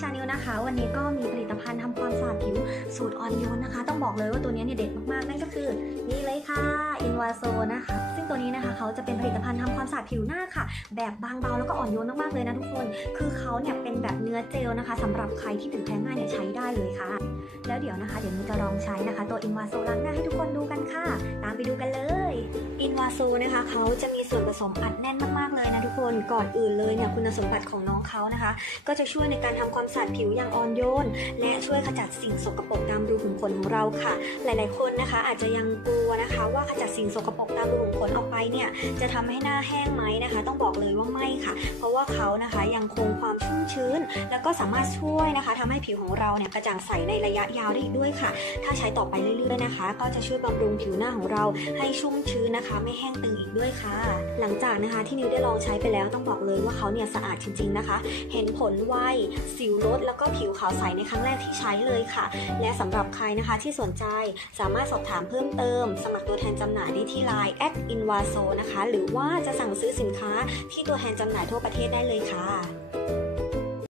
ชานิวนะคะ วันนี้ก็มีผลิตภัณฑ์ทำความสะอาดผิวสูตรอ่อนโยนนะคะ ต้องบอกเลยว่าตัวนี้เนี่ยเด็ดมากๆ นั่นก็คือนี่เลยค่ะอินวาโซนะคะ ซึ่งตัวนี้นะคะเขาจะเป็นผลิตภัณฑ์ทำความสะอาดผิวหน้าค่ะ แบบบางเบาแล้วก็อ่อนโยนมากๆเลยนะทุกคน คือเขาเนี่ยเป็นแบบเนื้อเจลนะคะสำหรับใครที่ผิวแพ้ง่ายเนี่ยใช้ได้เลยค่ะ แล้วเดี๋ยวนะคะเดี๋ยวมิวจะลองใช้นะคะ ตัวอินวาโซล้างหน้าให้ทุกคนดูกันค่ะ ซนะคะเขาจะมีส่วนผสมอัดแน่นมากๆเลยนะทุกคนก่อนอื่นเลยเนี่ยคุณสมบัติของน้องเขานะคะ ก็จะช่วยในการทำความสะอาดผิวอย่างอ่อนโยน และช่วยขจัดสิ่งสกปรกตามรูขุมขนของเราค่ะ หลาย ๆ คนนะคะ อาจจะยังกลัวนะคะว่าขจัดสิ่งสกปรกตามรูขุมขนออกไปเนี่ยจะทำให้หน้าแห้งไหมนะคะ ต้องบอกเลยว่าไม่ค่ะ เพราะว่าเขานะคะยังคงความชุ่ม ชื้น แล้วก็สามารถช่วยนะคะทำให้ผิวของเราเนี่ยกระจ่างใสในระยะยาวได้อีกด้วยค่ะ ถ้าใช้ต่อไปเรื่อยๆนะคะ ก็จะช่วยบำรุงผิวหน้าของเราให้ชุ่มชื้นนะคะ ไม่แห้งตึงอีกด้วยค่ะ หลังจากนะคะที่นิวได้ลองใช้ไปแล้วต้องบอกเลยว่าเขาเนี่ยสะอาดจริง ๆนะคะ เห็นผลไวสิวลดแล้วก็ผิวขาวใสในครั้งแรกที่ใช้เลยค่ะ และสำหรับใครนะคะที่สนใจสามารถสอบถามเพิ่มเติม สมัครตัวแทนจำหน่ายได้ที่ Line at invaso นะคะ หรือว่าจะสั่งซื้อสินค้าที่ตัวแทนจำหน่ายทั่วประเทศได้เลยค่ะ